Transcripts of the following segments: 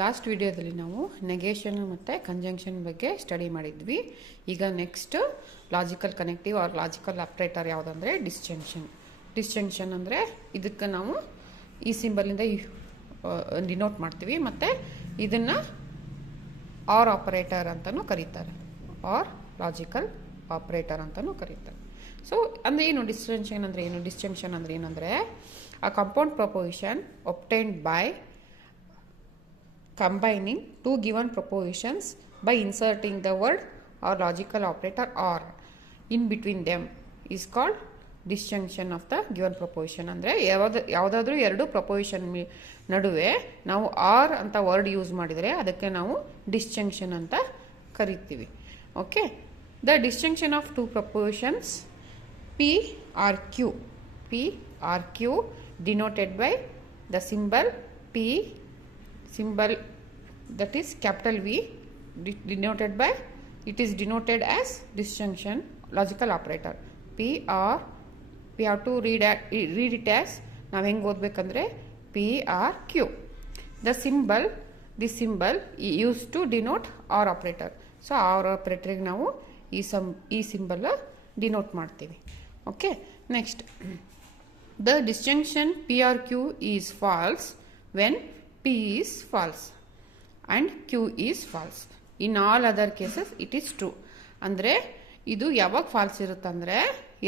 Last ವಿಡಿಯೋದಲ್ಲಿ ನಾವು negation ಮತ್ತು ಕಂಜಂಕ್ಷನ್ ಬಗ್ಗೆ ಸ್ಟಡಿ ಮಾಡಿದ್ವಿ. ಈಗ next logical connective or logical operator ಯಾವುದಂದರೆ ಡಿಸ್ಜಂಕ್ಷನ್. ಡಿಸ್ಜಂಕ್ಷನ್ ಅಂದರೆ ಇದಕ್ಕೆ ನಾವು ಈ ಸಿಂಬಲಿಂದ ಡಿನೋಟ್ ಮಾಡ್ತೀವಿ ಮತ್ತು ಇದನ್ನು ಆರ್ ಆಪರೇಟರ್ ಅಂತಲೂ ಕರೀತಾರೆ, ಆರ್ ಲಾಜಿಕಲ್ ಆಪರೇಟರ್ ಅಂತಲೂ ಕರೀತಾರೆ. ಸೊ ಅಂದರೆ ಏನು ಡಿಸ್ಜಂಕ್ಷನ್ ಅಂದರೆ ಏನು? ಡಿಸ್ಜಂಕ್ಷನ್ ಅಂದರೆ ಏನಂದರೆ a compound proposition obtained by combining two given propositions by inserting the word or logical operator or in between them is called disjunction of the given proposition. ಅಂದರೆ ಯಾವುದಾದ್ರೂ ಎರಡು ಪ್ರಪೋಸಿಷನ್ ನಡುವೆ ನಾವು ಆರ್ ಅಂತ ವರ್ಡ್ ಯೂಸ್ ಮಾಡಿದರೆ ಅದಕ್ಕೆ ನಾವು disjunction ಅಂತ ಕರಿತೀವಿ. Okay, the disjunction of two propositions P or Q denoted by the symbol P, symbol that is capital V, denoted by, it is denoted as disjunction logical operator P R. We have to read it as ನಾವು ಹೆಂಗೆ ಓದಬೇಕಂದ್ರೆ P R Q. The symbol, this symbol used to denote R operator. So R operator ನಾವು ಈ symbol denote ಮಾಡ್ತೀವಿ. Okay, next the disjunction PRQ is false when P is false and Q is false. In all other cases it is true. ಅಂದರೆ ಇದು ಯಾವಾಗ falls ಇರುತ್ತಂದರೆ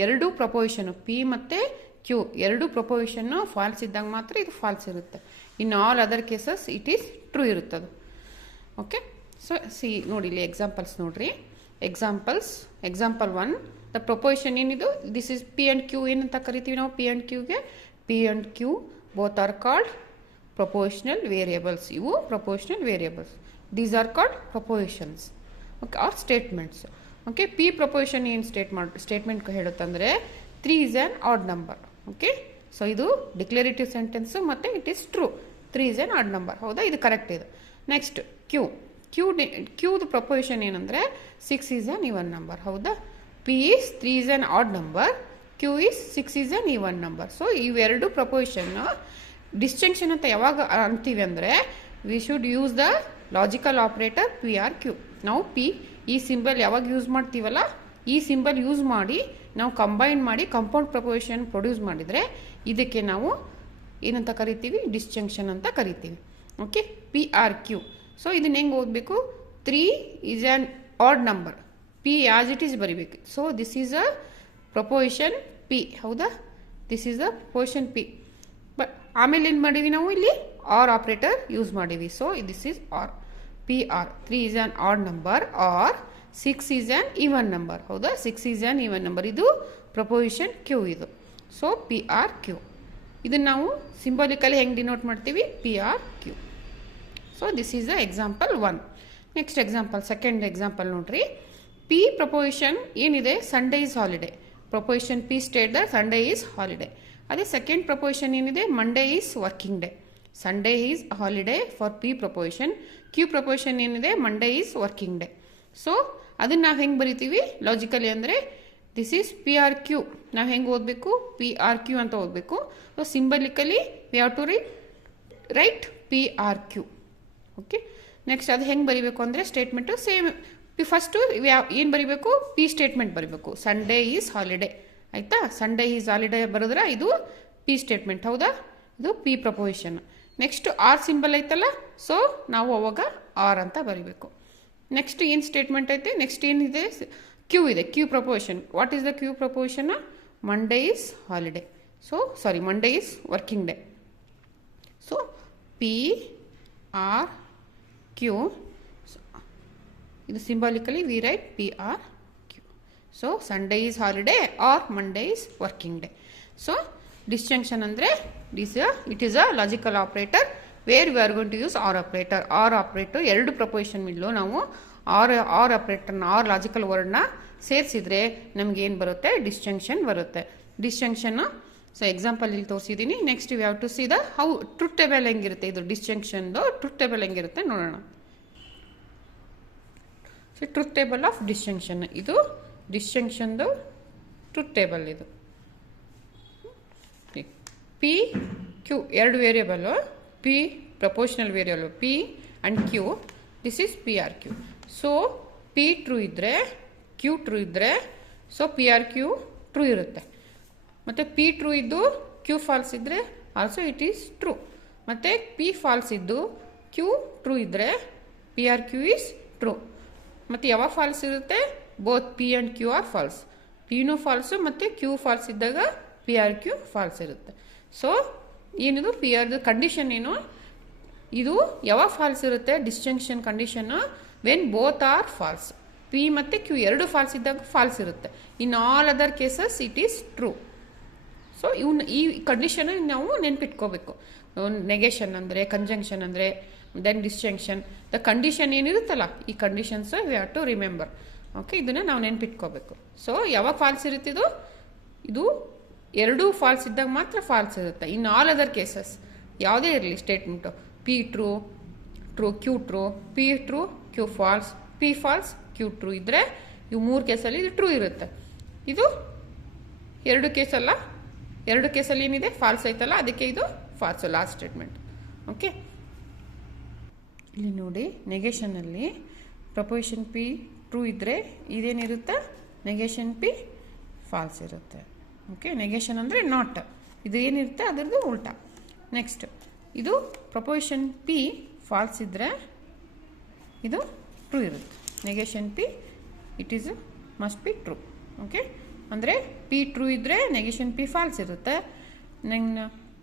ಎರಡು ಪ್ರಪೋಸಿಷನ್ನು P ಮತ್ತು Q ಎರಡು ಪ್ರಪೋಸಿಷನ್ನು falls ಇದ್ದಾಗ ಮಾತ್ರ ಇದು ಫಾಲ್ಸ್ ಇರುತ್ತೆ. In all other cases it is true ಇರುತ್ತದು. ಓಕೆ, ಸೊ ನೋಡಿ ಇಲ್ಲಿ ಎಕ್ಸಾಂಪಲ್ಸ್ ನೋಡ್ರಿ. ಎಕ್ಸಾಂಪಲ್ 1, ದ ಪ್ರಪೋಸಿಷನ್ ಏನಿದು, this is P and Q ಏನಂತ ಕರಿತೀವಿ ನಾವು. ಪಿ ಆ್ಯಂಡ್ ಕ್ಯೂಗೆ P and Q both are called propositional variables. ಇವು propositional variables, these are called propositions. Okay, or statements. Okay, P proposition ಏನು statement ಹೇಳುತ್ತಂದರೆ 3 is an odd number. ಓಕೆ, so ಇದು declarative sentence ಮತ್ತು it is true. 3 is an odd number. ಹೌದಾ, ಇದು correct ಇದು. Next ಕ್ಯೂದು proposition ಏನಂದರೆ 6 is an even number. ಹೌದಾ, P is 3 is an odd number, Q is 6 is an even number. So ಇವೆರಡು proposition disjunction ಅಂತ ಯಾವಾಗ ಅಂತೀವಿ ಅಂದರೆ we should use the logical operator P or Q. ನಾವು ಈ ಸಿಂಬಲ್ ಯಾವಾಗ ಯೂಸ್ ಮಾಡ್ತೀವಲ್ಲ, ಈ ಸಿಂಬಲ್ ಯೂಸ್ ಮಾಡಿ ನಾವು ಕಂಬೈನ್ ಮಾಡಿ ಕಂಪೌಂಡ್ ಪ್ರಪೋಸಿಷನ್ ಪ್ರೊಡ್ಯೂಸ್ ಮಾಡಿದರೆ ಇದಕ್ಕೆ ನಾವು ಏನಂತ ಕರಿತೀವಿ? ಡಿಸ್ಜಂಕ್ಷನ್ ಅಂತ ಕರಿತೀವಿ. Okay, P or Q. So ಇದನ್ನ ಹೆಂಗೆ ಓದಬೇಕು? 3 is an odd number, P as it is ಬರಿಬೇಕು. So this is a proposition P. ಹೌದಾ, this is a proposition P. But ಆಮೇಲೆ ಏನು ಮಾಡೀವಿ ನಾವು ಇಲ್ಲಿ? ಆರ್ ಆಪ್ರೇಟರ್ ಯೂಸ್ ಮಾಡೀವಿ. So this is or. P or 3 is an odd number or 6 is an even number. ಹೌದಾ, 6 is an even number. ಇದು proposition Q ಇದು. ಸೊ ಪಿ ಆರ್ ಕ್ಯೂ ಇದನ್ನು ನಾವು ಸಿಂಬಾಲಿಕಲಿ ಹೆಂಗೆ ಡಿನೋಟ್ ಮಾಡ್ತೀವಿ? P or Q. So this is the example 1. Next example, second example ನೋಡ್ರಿ. P proposition ಏನಿದೆ? Sunday is holiday. Proposition P state the Sunday is holiday. ಅದೇ second proposition ಏನಿದೆ? Monday is working day. Sunday is holiday for P proposition. Q proposition ಏನಿದೆ? Monday is working day. So ಅದನ್ನು ನಾವು ಹೆಂಗೆ ಬರಿತೀವಿ logically ಅಂದರೆ this is P or Q. ನಾವು ಹೆಂಗೆ ಓದಬೇಕು? ಪಿ ಆರ್ ಕ್ಯೂ ಅಂತ ಓದಬೇಕು. So symbolically we have to write P or Q. Okay, next ಅದು ಹೆಂಗೆ ಬರಿಬೇಕು ಅಂದರೆ ಸ್ಟೇಟ್ಮೆಂಟು ಸೇಮ್. ಫಸ್ಟು ಏನು ಬರಿಬೇಕು? ಪಿ ಸ್ಟೇಟ್ಮೆಂಟ್ ಬರಿಬೇಕು. Sunday is holiday. ಆಯಿತಾ, ಸಂಡೇ ಈಸ್ ಹಾಲಿಡೇ ಬರೆದ್ರೆ ಇದು ಪಿ ಸ್ಟೇಟ್ಮೆಂಟ್. ಹೌದಾ, ಇದು P proposition. Next or symbol ಐತಲ್ಲ, ಸೊ ನಾವು ಅವಾಗ ಆರ್ ಅಂತ ಬರಿಬೇಕು. ನೆಕ್ಸ್ಟ್ ಏನು ಸ್ಟೇಟ್ಮೆಂಟ್ ಐತೆ? ನೆಕ್ಸ್ಟ್ ಏನಿದೆ? ಕ್ಯೂ ಇದೆ, Q proposition. What is the Q proposition? Monday is holiday. So sorry, Monday is working day. So P or Q. ಇದು symbolically we write P or Q. So Sunday is holiday or Monday is working day. So disjunction ಅಂದರೆ it is a logical operator where we are going to use or operator. Or operator ಎರಡು proposition middle ನಾವು or ಆಪರೇಟರ್ನ, or logical ವರ್ಡ್ನ ಸೇರಿಸಿದ್ರೆ ನಮ್ಗೆ ಏನು ಬರುತ್ತೆ? ಡಿಸ್ಜಂಕ್ಷನ್ ಬರುತ್ತೆ. ಡಿಸ್ಜಂಕ್ಷನ್ನು ಸೊ ಎಕ್ಸಾಂಪಲ್ ಇಲ್ಲಿ ತೋರಿಸಿದ್ದೀನಿ. Next we have to see the how truth table ಹೆಂಗಿರುತ್ತೆ. ಇದು ಡಿಸ್ಜಂಕ್ಷನ್ದು ಟ್ರೂತ್ ಟೇಬಲ್ ಹೆಂಗಿರುತ್ತೆ ನೋಡೋಣ. So truth table of disjunction, ಇದು ಡಿಸ್ಜಂಕ್ಷನ್ದು ಟ್ರೂತ್ ಟೇಬಲ್. ಇದು ಪಿ ಕ್ಯೂ ಎರಡು variable P proportional variable P and Q. This is PRQ. So P true ಇದ್ದರೆ Q true ಇದ್ದರೆ ಸೊ PRQ true ಇರುತ್ತೆ. ಮತ್ತು P true ಇದ್ದು Q false ಇದ್ದರೆ ಆಲ್ಸೋ ಇಟ್ ಈಸ್ ಟ್ರೂ. ಮತ್ತು P false ಇದ್ದು Q true ಇದ್ದರೆ PRQ ಈಸ್ ಟ್ರೂ. ಮತ್ತು ಯಾವಾಗ ಫಾಲ್ಸ್ ಇರುತ್ತೆ? Both P and Q are false. Pನೂ ಫಾಲ್ಸು ಮತ್ತು Q ಫಾಲ್ಸ್ ಇದ್ದಾಗ PRQ ಫಾಲ್ಸ್ ಇರುತ್ತೆ. ಸೊ ಏನಿದು PRದು ಕಂಡೀಷನ್ ಏನು? ಇದು ಯಾವಾಗ ಫಾಲ್ಸ್ ಇರುತ್ತೆ? Disjunction condition when both are false. P ಮತ್ತು Q ಎರಡು ಫಾಲ್ಸ್ ಇದ್ದಾಗ ಫಾಲ್ಸ್ ಇರುತ್ತೆ. In all other cases it is true. ಸೊ ಈ ಕಂಡೀಷನ್ ನಾವು ನೆನ್ಪಿಟ್ಕೋಬೇಕು. ನೆಗೇಷನ್ ಅಂದರೆ, ಕಂಜಂಕ್ಷನ್ ಅಂದರೆ, ದೆನ್ ಡಿಸ್ಜಂಕ್ಷನ್, ದ ಕಂಡೀಷನ್ ಏನಿರುತ್ತಲ್ಲ, ಈ conditions we have to remember. Okay, ಇದನ್ನು ನಾವು ನೆನ್ಪಿಟ್ಕೋಬೇಕು. ಸೊ ಯಾವಾಗ ಫಾಲ್ಸ್ ಇರುತ್ತೆ? ಇದು ಎರಡೂ ಫಾಲ್ಸ್ ಇದ್ದಾಗ ಮಾತ್ರ ಫಾಲ್ಸ್ ಇರುತ್ತೆ. ಇನ್ ಆಲ್ ಅದರ್ ಕೇಸಸ್ ಯಾವುದೇ ಇರಲಿ statement, P true, Q true, P true, Q false, P false, Q true ಇದ್ದರೆ ಇವು ಮೂರು ಕೇಸಲ್ಲಿ ಇದು ಟ್ರೂ ಇರುತ್ತೆ. ಇದು ಎರಡು ಕೇಸಲ್ಲ, ಎರಡು ಕೇಸಲ್ಲಿ ಏನಿದೆ ಫಾಲ್ಸ್ ಐತಲ್ಲ, ಅದಕ್ಕೆ ಇದು ಫಾಲ್ಸು ಲಾಸ್ಟ್ ಸ್ಟೇಟ್ಮೆಂಟ್. ಓಕೆ, ಇಲ್ಲಿ ನೋಡಿ ನೆಗೇಷನಲ್ಲಿ ಪ್ರಪೋಸಿಷನ್ P ಟ್ರೂ ಇದ್ದರೆ ಇದೇನಿರುತ್ತೆ? ನೆಗೇಷನ್ P ಫಾಲ್ಸ್ ಇರುತ್ತೆ. ಓಕೆ, ನೆಗೇಷನ್ ಅಂದರೆ ನಾಟ್, ಇದು ಏನಿರುತ್ತೆ ಅದರದ್ದು ಉಲ್ಟಾ. ನೆಕ್ಸ್ಟ್ ಇದು ಪ್ರಪೋಸಿಷನ್ P ಫಾಲ್ಸ್ ಇದ್ದರೆ ಇದು ಟ್ರೂ ಇರುತ್ತೆ. Negation P it is must be true. Okay, ಅಂದರೆ P ಟ್ರೂ ಇದ್ದರೆ ನೆಗೇಷನ್ P ಫಾಲ್ಸ್ ಇರುತ್ತೆ.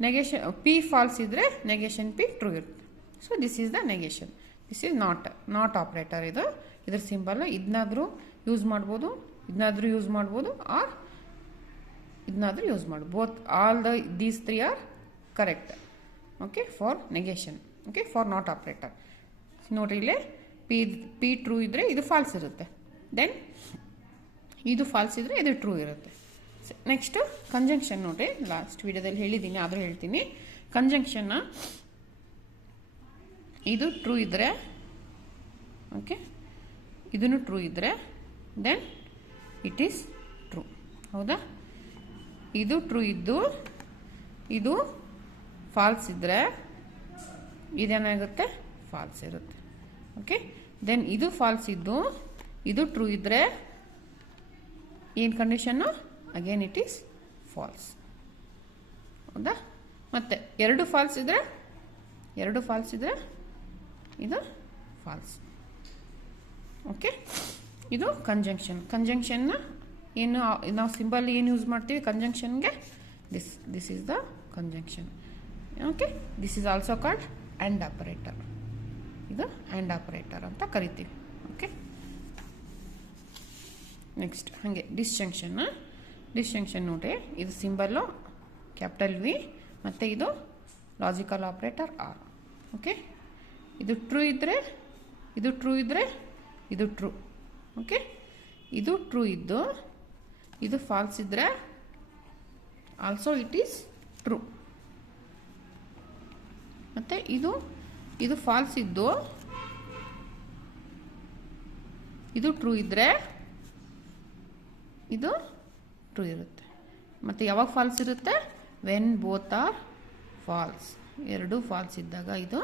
ನೆಗೇಷನ್ P ಫಾಲ್ಸ್ ಇದ್ದರೆ ನೆಗೇಷನ್ P ಟ್ರೂ ಇರುತ್ತೆ. So this is the negation. This is not operator. ಇದ್ರ symbol ಇದನ್ನಾದರೂ use ಮಾಡ್ಬೋದು, ಇದನ್ನಾದರೂ use ಮಾಡ್ಬೋದು, R ಇದನ್ನಾದರೂ use ಮಾಡ್ಬೋದು. Both all these three are correct. Okay, for negation. Okay, for not operator. ನೋಡ್ರಿ ಇಲ್ಲೇ P true ಇದ್ದರೆ ಇದು false ಇರುತ್ತೆ. ದೆನ್ ಇದು ಫಾಲ್ಸ್ ಇದ್ದರೆ ಇದು ಟ್ರೂ ಇರುತ್ತೆ. ನೆಕ್ಸ್ಟು ಕಂಜಂಕ್ಷನ್ ನೋಡ್ರಿ, ಲಾಸ್ಟ್ ವಿಡಿಯೋದಲ್ಲಿ ಹೇಳಿದ್ದೀನಿ ಆದರೂ ಹೇಳ್ತೀನಿ. ಕಂಜಂಕ್ಷನ್ನ ಇದು ಟ್ರೂ ಇದ್ದರೆ, ಓಕೆ, ಇದನ್ನು ಟ್ರೂ ಇದ್ದರೆ ದೆನ್ ಇಟ್ ಈಸ್ ಟ್ರೂ. ಹೌದಾ? ಇದು ಟ್ರೂ ಇದ್ದು ಇದು ಫಾಲ್ಸ್ ಇದ್ದರೆ ಇದೇನಾಗುತ್ತೆ? ಫಾಲ್ಸ್ ಇರುತ್ತೆ. ಓಕೆ, ದೆನ್ ಇದು ಫಾಲ್ಸ್ ಇದ್ದು ಇದು ಟ್ರೂ ಇದ್ದರೆ ಏನು condition? Again it is false. ಹೌದಾ? ಮತ್ತು ಎರಡು ಫಾಲ್ಸ್ ಇದ್ದರೆ ಇದು ಫಾಲ್ಸ್. ಓಕೆ, ಇದು ಕಂಜಂಕ್ಷನ್ನ ಏನು ನಾವು ಸಿಂಬಲ್ ಏನು ಯೂಸ್ ಮಾಡ್ತೀವಿ ಕಂಜಂಕ್ಷನ್ಗೆ? This is the conjunction. Okay, this is also called and operator. ಇದು ಆ್ಯಂಡ್ ಆಪರೇಟರ್ ಅಂತ ಕರಿತೀವಿ. ಓಕೆ, ನೆಕ್ಸ್ಟ್ ಹಾಗೆ ಡಿಸ್ಜಂಕ್ಷನ್ ನೋಡ್ರಿ, ಇದು ಸಿಂಬಲ್ಲು ಕ್ಯಾಪಿಟಲ್ ವಿ ಮತ್ತು ಇದು ಲಾಜಿಕಲ್ ಆಪ್ರೇಟರ್ ಆರ್. ಓಕೆ, ಇದು ಟ್ರೂ ಇದ್ದರೆ ಇದು ಟ್ರೂ. ಓಕೆ, ಇದು ಟ್ರೂ ಇದ್ದು ಇದು ಫಾಲ್ಸ್ ಇದ್ದರೆ ಆಲ್ಸೋ ಇಟ್ ಈಸ್ ಟ್ರೂ. ಮತ್ತು ಇದು ಫಾಲ್ಸ್ ಇದ್ದು ಇದು ಟ್ರೂ ಇದ್ದರೆ ಇದು ಟ್ರೂ ಇರುತ್ತೆ. ಮತ್ತು ಯಾವಾಗ ಫಾಲ್ಸ್ ಇರುತ್ತೆ? When both are falls. ಎರಡು ಫಾಲ್ಸ್ ಇದ್ದಾಗ ಇದು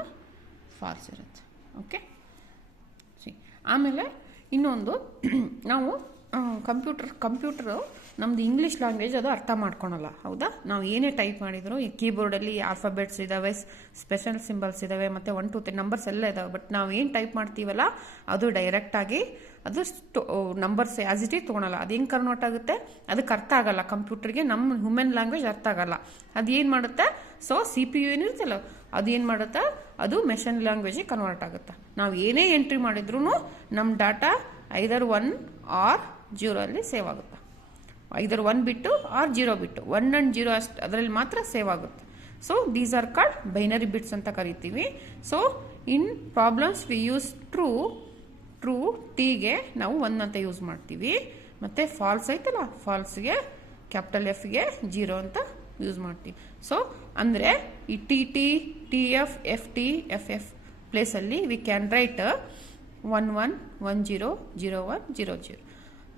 ಫಾಲ್ಸ್ ಇರುತ್ತೆ. ಓಕೆ, ಆಮೇಲೆ ಇನ್ನೊಂದು, ನಾವು ಕಂಪ್ಯೂಟರು ನಮ್ಮದು ಇಂಗ್ಲೀಷ್ ಲ್ಯಾಂಗ್ವೇಜ್ ಅದು ಅರ್ಥ ಮಾಡ್ಕೊಳಲ್ಲ. ಹೌದಾ? ನಾವು ಏನೇ ಟೈಪ್ ಮಾಡಿದ್ರು ಈ ಕೀಬೋರ್ಡಲ್ಲಿ ಆಲ್ಫಾಬೆಟ್ಸ್ ಇದ್ದಾವೆ, ಸ್ಪೆಷಲ್ ಸಿಂಬಲ್ಸ್ ಇದ್ದಾವೆ, ಮತ್ತು 1 2 3 ನಂಬರ್ಸ್ ಎಲ್ಲ ಇದ್ದಾವೆ. ಬಟ್ ನಾವು ಏನು ಟೈಪ್ ಮಾಡ್ತೀವಲ್ಲ ಅದು ಡೈರೆಕ್ಟಾಗಿ ಅದು ನಂಬರ್ಸ್ ಆ್ಯಸ್ ಇಟ್ ಈಸ್ ತೊಗೊಳಲ್ಲ. ಅದು ಹೆಂಗೆ ಕನ್ವರ್ಟ್ ಆಗುತ್ತೆ? ಅದಕ್ಕೆ ಅರ್ಥ ಆಗಲ್ಲ ಕಂಪ್ಯೂಟರ್ಗೆ. ನಮ್ಮ ಹ್ಯೂಮನ್ ಲ್ಯಾಂಗ್ವೇಜ್ ಅರ್ಥ ಆಗಲ್ಲ. ಅದು ಏನು ಮಾಡುತ್ತೆ? ಸೊ CPU ಏನಿರುತ್ತಲ್ಲ ಅದು ಏನು ಮಾಡುತ್ತೆ? ಅದು ಮೆಷಿನ್ ಲ್ಯಾಂಗ್ವೇಜಿಗೆ ಕನ್ವರ್ಟ್ ಆಗುತ್ತೆ. ನಾವು ಏನೇ ಎಂಟ್ರಿ ಮಾಡಿದ್ರೂ ನಮ್ಮ ಡಾಟಾ ಐದರ್ 1 ಆರ್ 0 ಅಲ್ಲಿ ಸೇವ್ ಆಗುತ್ತೆ. ಐದರ್ 1 ಬಿಟ್ಟು ಆರ್ 0 ಬಿಟ್ಟು 1 and 0 ಅಷ್ಟು ಅದರಲ್ಲಿ ಮಾತ್ರ ಸೇವ್ ಆಗುತ್ತೆ. So these are called binary bits ಅಂತ ಕರಿತೀವಿ. So in problems we use true ಟಿಗೆ ನಾವು 1 ಅಂತ ಯೂಸ್ ಮಾಡ್ತೀವಿ. ಮತ್ತು ಫಾಲ್ಸ್ ಐತಲ್ಲ, ಫಾಲ್ಸ್ಗೆ ಕ್ಯಾಪಿಟಲ್ Fಗೆ 0 ಅಂತ ಯೂಸ್ ಮಾಡ್ತೀವಿ. ಸೊ ಅಂದರೆ ಈ TF FT FF ಪ್ಲೇಸಲ್ಲಿ ವಿ ಕ್ಯಾನ್ ರೈಟ್ 1 1 1 0 0 1 0 0.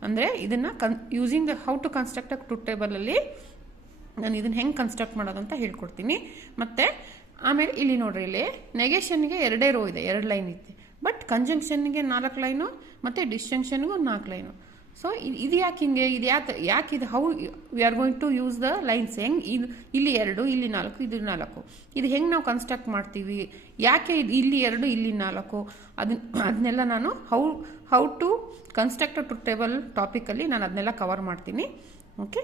ಅಂದರೆ ಇದನ್ನು using how to construct truth ಟೇಬಲಲ್ಲಿ ನಾನು ಇದನ್ನು ಹೆಂಗೆ ಕನ್ಸ್ಟ್ರಕ್ಟ್ ಮಾಡೋದು ಅಂತ ಹೇಳ್ಕೊಡ್ತೀನಿ. ಮತ್ತು ಆಮೇಲೆ ಇಲ್ಲಿ ನೋಡ್ರಿ, ಇಲ್ಲಿ ನೆಗೆಷನ್ಗೆ 2 ರೋ ಇದೆ, 2 ಲೈನ್ ಇದೆ. ಬಟ್ ಕಂಜಂಕ್ಷನ್ಗೆ 4 ಲೈನು ಮತ್ತು ಡಿಸ್ಜಂಕ್ಷನ್ಗೂ 4 ಲೈನು. ಸೊ ಇದು ಯಾಕೆ ಹಿಂಗೆ, ಇದು ಯಾಕೆ ಇದು how we are going to use the lines, ಹೆಂಗೆ ಇದು ಇಲ್ಲಿ 2 ಇಲ್ಲಿ 4 ಇದು 4, ಇದು ಹೆಂಗೆ ನಾವು ಕನ್ಸ್ಟ್ರಕ್ಟ್ ಮಾಡ್ತೀವಿ, ಯಾಕೆ ಇಲ್ಲಿ 2 ಇಲ್ಲಿ 4, ಅದನ್ನೆಲ್ಲ ನಾನು ಹೌ ಟು ಕನ್ಸ್ಟ್ರಕ್ಟ್ ಟು ಟೇಬಲ್ ಟಾಪಿಕಲ್ಲಿ ನಾನು ಅದನ್ನೆಲ್ಲ ಕವರ್ ಮಾಡ್ತೀನಿ. ಓಕೆ.